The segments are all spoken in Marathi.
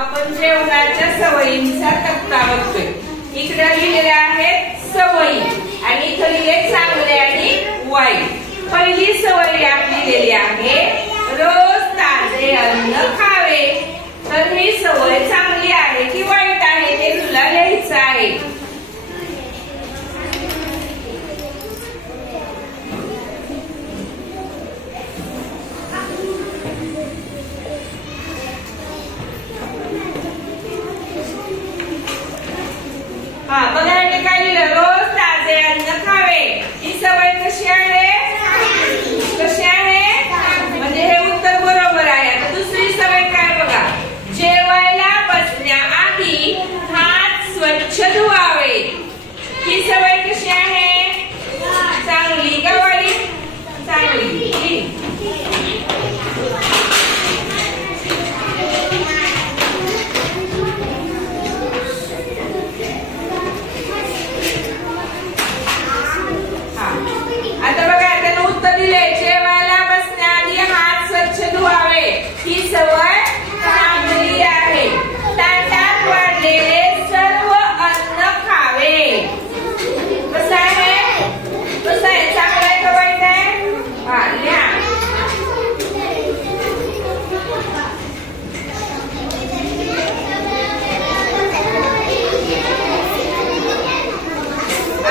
आपण जेवणाच्या सवयींचा तक्ता बघतोय। इकडे लिहिलेले आहेत सवयी आणि इथे लिहिले चांगले आणि वाईट। पहिली सवय आपली लिहिलेली आहे रोज ताजे अन्न खावे। तर ही सवय चांगली आहे की वाईट आहे ते तुला लिहायचं आहे। बघा यांनी काय लिहिलं रोज ताजे अन्न खावे। ही सवय कशी आहे? कशी आहे म्हणजे हे उत्तर बरोबर आहे। आता दुसरी सवय काय बघा जेवायला बसण्याआधी हात स्वच्छ धुवावे। ही सवय कशी आहे? चांगली का वाईट? चांगली। आता बघा त्याने उत्तर दिले जेवायला बसण्याआधी हात स्वच्छ धुवावे। ही सवय चांगली आहे। ताटात वाढलेले सर्व अन्न खावे। कसं आहे? कसं आहे? चांगलं आहे का वाईट आहे? लिहा।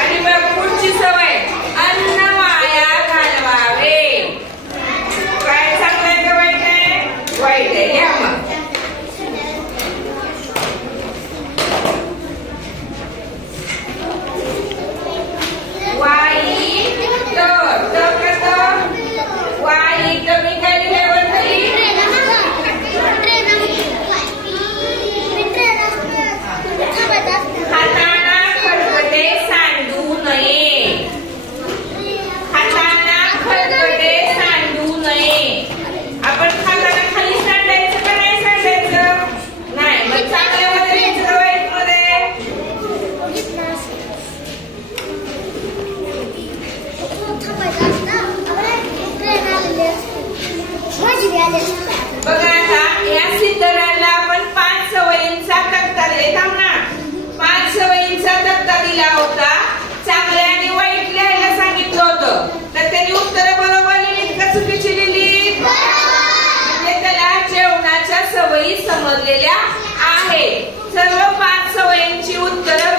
आणि मग पुढची सवय अन्न वाया घालवावे। काय चांगलं आहे का वाईट आहे? वाईट आहे। या मग वाईट वाईट मी काय लिहिल्यावर तरी हाताना खरकटे सांडू नये। हाताना खरकटे सांडू नये। आपण खाताना खाली सांडायचं का नाही सांडायचं? नाही। मग चांगल्यामध्ये लिहायचं वाईट मध्ये? बघा आता या सिद्धराला आपण 5 सवयींचा तक्ता दिला ना। 5 सवयींचा तक्ता दिला होता। चांगले आणि वाईट लिहायला सांगितलं होतं तर त्यांनी उत्तर बरोबर लिहिली का चुकीची लिहिली? म्हणजे त्याला जेवणाच्या सवयी समजलेल्या आहेत। सर्व 5 सवयींची उत्तर